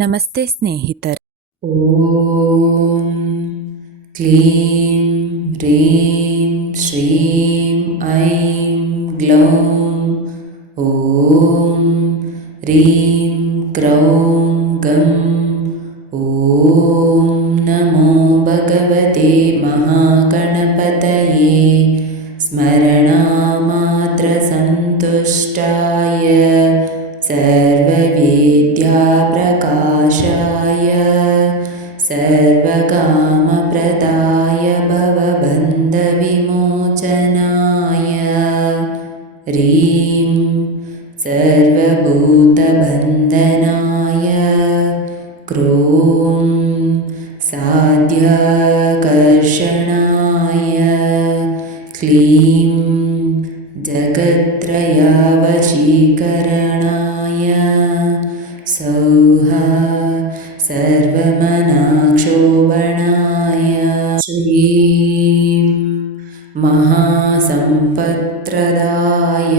ನಮಸ್ತೆ ಸ್ನೇಹಿತರೆ. ಓಂ ಕ್ಲೀಂ ಹ್ರೀಂ ಶ್ರೀಂ ಐಂ ಗ್ಲೌಂ ಓಂ ಹ್ರೀಂ ಕ್ರೌಂ ಗಂ ಓಂ ನಮೋ ಭಗವತೆ ಮಹಾಗಣಪತಯೇ ಸ್ಮರಣಾಮಾತ್ರ ಸಂತುಷ್ಟಾಯ सर्वविद्याप्रकाशाय सर्वकामप्रदाय भवबन्धविमोचनाय ह्रीं सर्वभूतबन्धनाय क्रों साध्याकर्षणाय क्लीं जगत्त्रयावशीकरणाय सौः सर्वमनाक्षोभणाय श्रीं महासम्पत्प्रदाय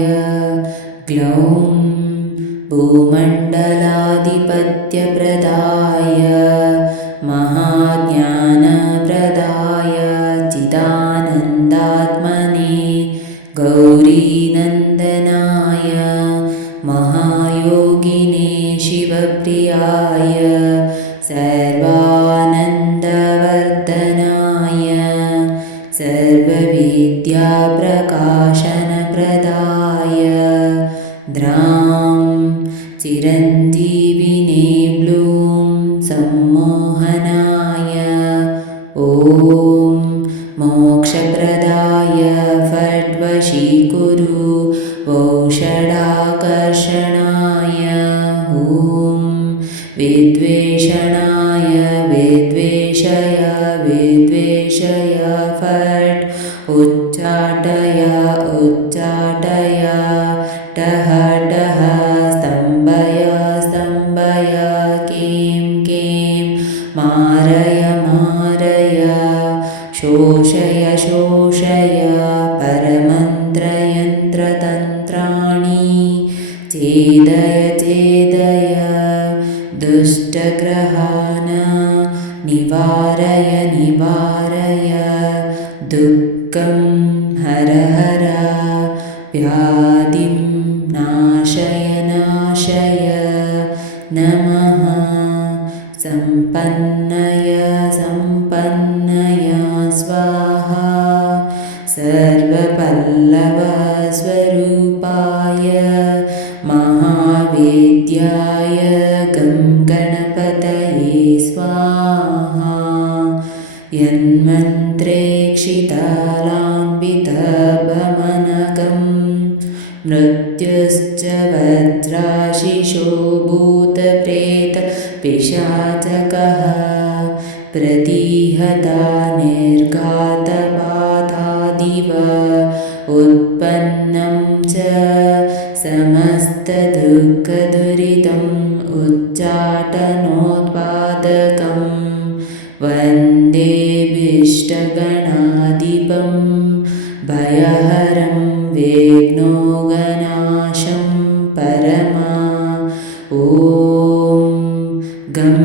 ग्लौं भूमण्डलाधिपत्यप्रदाय महाज्ञानप्रदाय चिदानन्दात्मने गौरीनन्दनाय महायोगिने शिवप्रियाय सर्वानन्दवर्धनाय सर्वविद्याप्रकाशनप्रदाय द्रां चिरञ्जीविने ब्लूं सम्मोहनाय ॐ मोक्षप्रदाय फट्वशीकुरु वौषडाकर्षणाय ॐ विद्वेषणाय विद्वेषय विद्वेषय फट् उच्चाटय उच्चाटय टः टः स्तम्भय स्तम्भय किं किं मारय मारय शोषय शोषय परमन्त्रयन्त्रतन्त्राणि चेदय चेदय दुष्टग्रहान् निवारय निवारय दुःखं हर हर व्याधिं नाशय नाशय नमः सम्पन्नय सम्पन्नय स्वाहा सर्वपल्लवस्वरूपाय महावेद्याय गं गणपतये स्वाहा यन्मन्त्रेक्षितालान्वितभमनकं मृत्युश्च वज्राशिषो भूतप्रेतपिशाचकः प्रतिहता निर्घातबाधादिव उत्पन्नं च समस्तदुःखदुरितम् उच्चाटनोत्पादकं वन्देऽभीष्टगणाधिपं भयहरं विघ्नोगनाशं परमा ॐ गं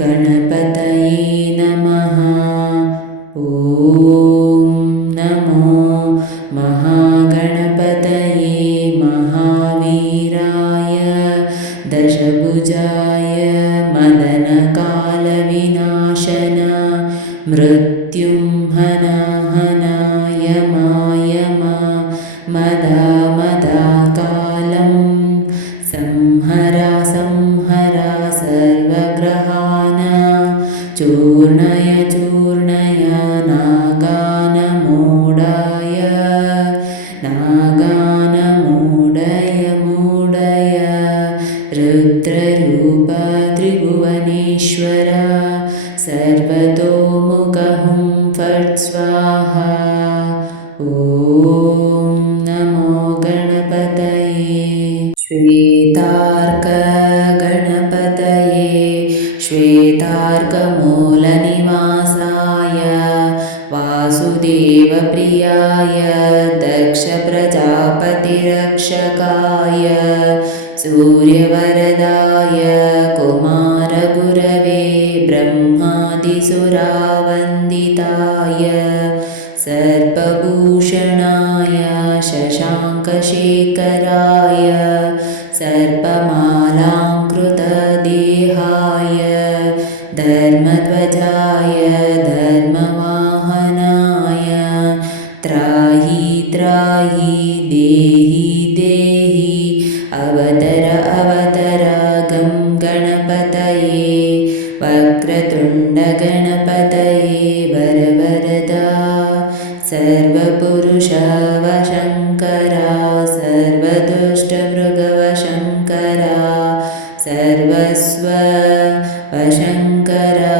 गणपतये नमः ॐ नमो महागणपतये महावीराय दशभुजाय मदनकालविनाशन मृत्युं हना हना यम यम मदा मदा कालं संहर संहर सर्वग्रहान् चूर्णय चूर्णय नागानमूढाय नागानमूढय मूढय रुद्ररूप त्रिभुवनेश्वर सर्वतोमुखं फट् स्वाहा ॐ नमो गणपतये श्वेतार्कगणपतये श्वेतार्कमूलनिवासाय वासुदेवप्रियाय दक्षप्रजापतिरक्षकाय सूर्यवरदाय कुमार शशाङ्कशेखराय सर्पमालाङ्कृतदेहाय धर्मध्वजाय धर्मवाहनाय त्राहि त्राहि देहि देहि अवतर अवतर गं गणपतये वक्रतुण्डगणपतये वरवरदा सर्वपुरुषवशङ्करा सर्वदुष्टमृगवशङ्करा सर्वस्ववशङ्करा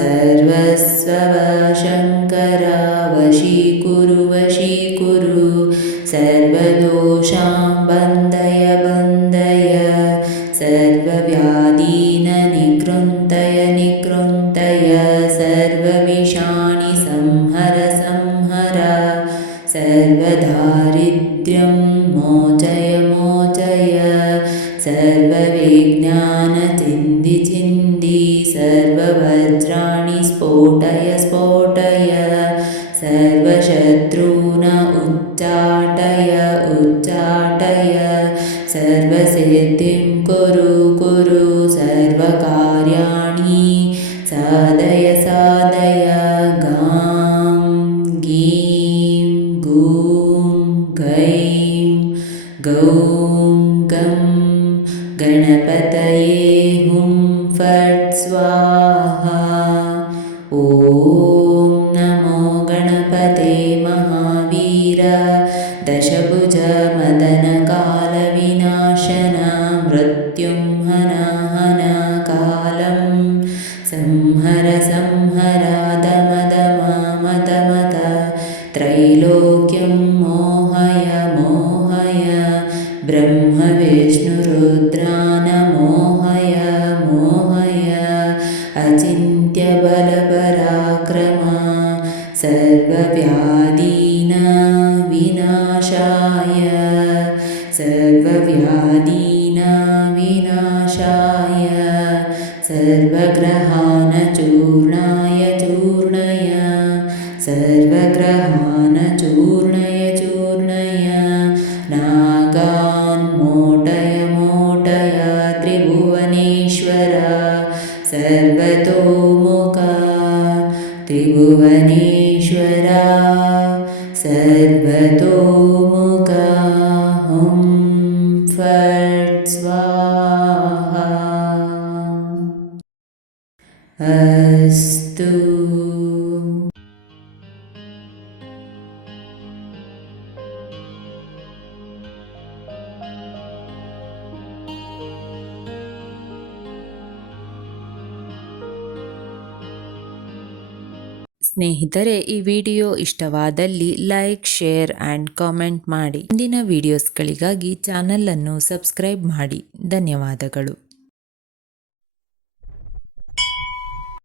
सर्वस्ववशङ्करा वशीकुरु वशीकुरु सर्वदोषां बन्धय बन्धय सर्वव्याधीन निकृन्तय निकृन्तय सर्वविषाणि संहर संहर सर्वदारिद्र्यं मोचय मोचय सर्वविज्ञानचिन्धि चिन्धि सर्ववज्राणि स्फोटय स्फोटय सर्वशत्रून् उच्चाटय उच्चाटय सर्वसिद्धिं कुरु कुरु सर्वकार्याणि साधय साधय गां गीं गूं गैं गौं गं गणपतये हुं फट् स्वाहा। ॐ नमो गणपते महावीर दशभुज मदनकालविनाशन मृत्युं हन हन कालं संहर संहर दम दम मद मद त्रैलोक्यं मोहय मोहय ब्रह्म विष्णुरुद्रान् मोहय मोहय अचिन्त्य बलपराक्रम सर्वव्याधीन विनाशाय सर्वव्याधीन विनाशाय सर्वग्रहान् चूर्णाय चूर्णय सर्वग्रहान् चूर्णय चूर्णय नागान् मोटय मोटय त्रिभुवनेश्वर सर्वतोमुख त्रिभुवनेश्वर सर्वतोमुख हुं फट् स्वाहा। अस्तु। ಸ್ನೇಹಿತರೆ, ಈ ವಿಡಿಯೋ ಇಷ್ಟವಾದಲ್ಲಿ ಲೈಕ್, ಶೇರ್ ಆ್ಯಂಡ್ ಕಾಮೆಂಟ್ ಮಾಡಿ. ಮುಂದಿನ ವಿಡಿಯೋಸ್ಗಳಿಗಾಗಿ ಚಾನಲನ್ನು ಸಬ್ಸ್ಕ್ರೈಬ್ ಮಾಡಿ. ಧನ್ಯವಾದಗಳು.